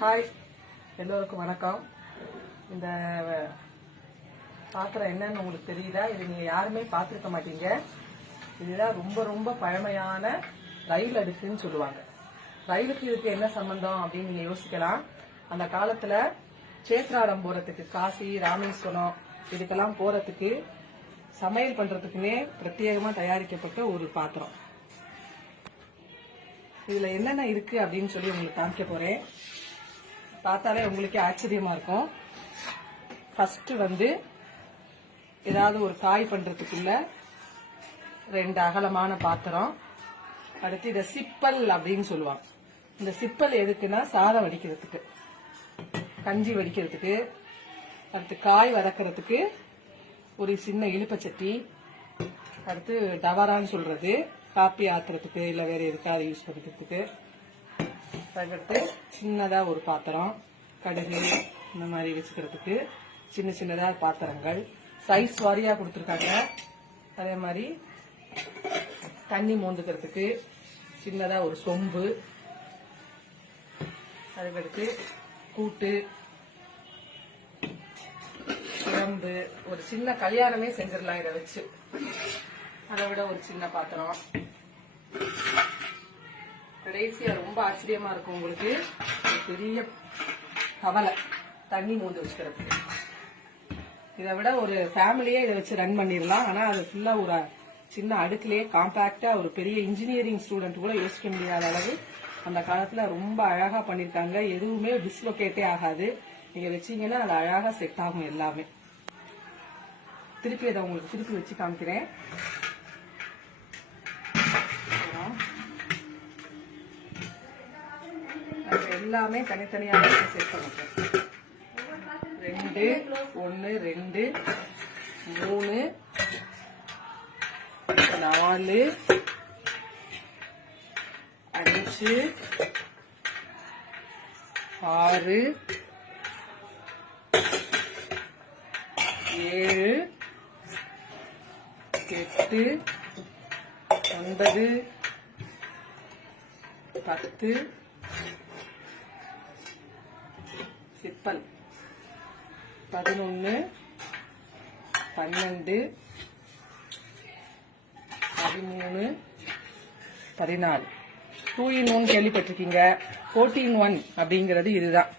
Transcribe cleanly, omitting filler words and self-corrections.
Hi, எல்லோருக்கும் வணக்கம். இந்த பாத்திரம் என்னன்னு உங்களுக்கு தெரியுதா? இது நீங்க யாருமே பார்த்திருக்க மாட்டீங்க. இதுதான் ரொம்ப ரொம்ப பழமையான ரயில் அடுக்குன்னு சொல்லுவாங்க. ரயிலுக்கு இதுக்கு என்ன சம்பந்தம் அப்படின்னு நீங்க யோசிக்கலாம். அந்த காலத்துல சேத்ராடம் போறதுக்கு, காசி ராமேஸ்வரம் இதுக்கெல்லாம் போறதுக்கு சமையல் பண்றதுக்குன்னே பிரத்யேகமா தயாரிக்கப்பட்ட ஒரு பாத்திரம். இதுல என்னென்ன இருக்கு அப்படின்னு சொல்லி உங்களுக்கு காமிக்க போறேன். பார்த்தாலே உங்களுக்கே ஆச்சரியமா இருக்கும். ஃபர்ஸ்ட் ஏதாவது ஒரு காய் பண்றதுக்குள்ள 2 அகலமான பாத்திரம். அடுத்து இத சிப்பல் அப்படின்னு சொல்லுவாங்க. இந்த சிப்பல் எதுக்குன்னா சாதம் வடிக்கிறதுக்கு, கஞ்சி வடிக்கிறதுக்கு, அடுத்து காய் வதக்கிறதுக்கு ஒரு சின்ன இழுப்பச்சட்டி, அடுத்து டவரான்னு சொல்றது காப்பி ஆத்துறதுக்கு இல்ல வேற எதுக்காவது யூஸ் பண்றதுக்கு. அதுக்கடுத்து சின்னதா ஒரு பாத்திரம், கடுகு இந்த மாதிரி வச்சுக்கிறதுக்கு சின்ன சின்னதா பாத்திரங்கள் சைஸ் வாரியா கொடுத்துருக்காங்க. அதே மாதிரி தண்ணி மோந்துக்கிறதுக்கு சின்னதா ஒரு சொம்பு, அதுக்கடுத்து கூட்டு, குழம்பு, ஒரு சின்ன கல்யாணமே செஞ்சிடலாம் இதை வச்சு. அதை விட ஒரு சின்ன பாத்திரம். கடைசியா ரொம்ப ஆச்சரியமா இருக்கும் உங்களுக்கு, பெரிய கவலை தண்ணி மூந்து வச்சுக்கிறதுக்கு. இதை விட ஒரு ஃபேமிலியே இதை வச்சு ரன் பண்ணிடலாம். ஆனா அது ஃபுல்லா ஒரு சின்ன அடுக்குலயே காம்பாக்டா ஒரு பெரிய இன்ஜினியரிங் ஸ்டூடெண்ட் கூட யோசிக்க முடியாத அளவு அந்த காலத்துல ரொம்ப அழகா பண்ணிருக்காங்க. எதுவுமே டிஸ்லோகேட்டே ஆகாது. நீங்க வச்சீங்கன்னா அது அழகா செட் ஆகும் எல்லாமே. திருப்பி அதை உங்களுக்கு திருப்பி வச்சு காமிக்கிறேன். எல்லாமே தனித்தனியாக செட் பண்ணிக்கிறேன். 2 1 2 3 4 5 6 7 8 9 10 சிப்பல் 11 12 13 14. 2 in 1 கேள்விப்பட்டிருக்கீங்க. 14 in 1 அப்படிங்கிறது இதுதான்.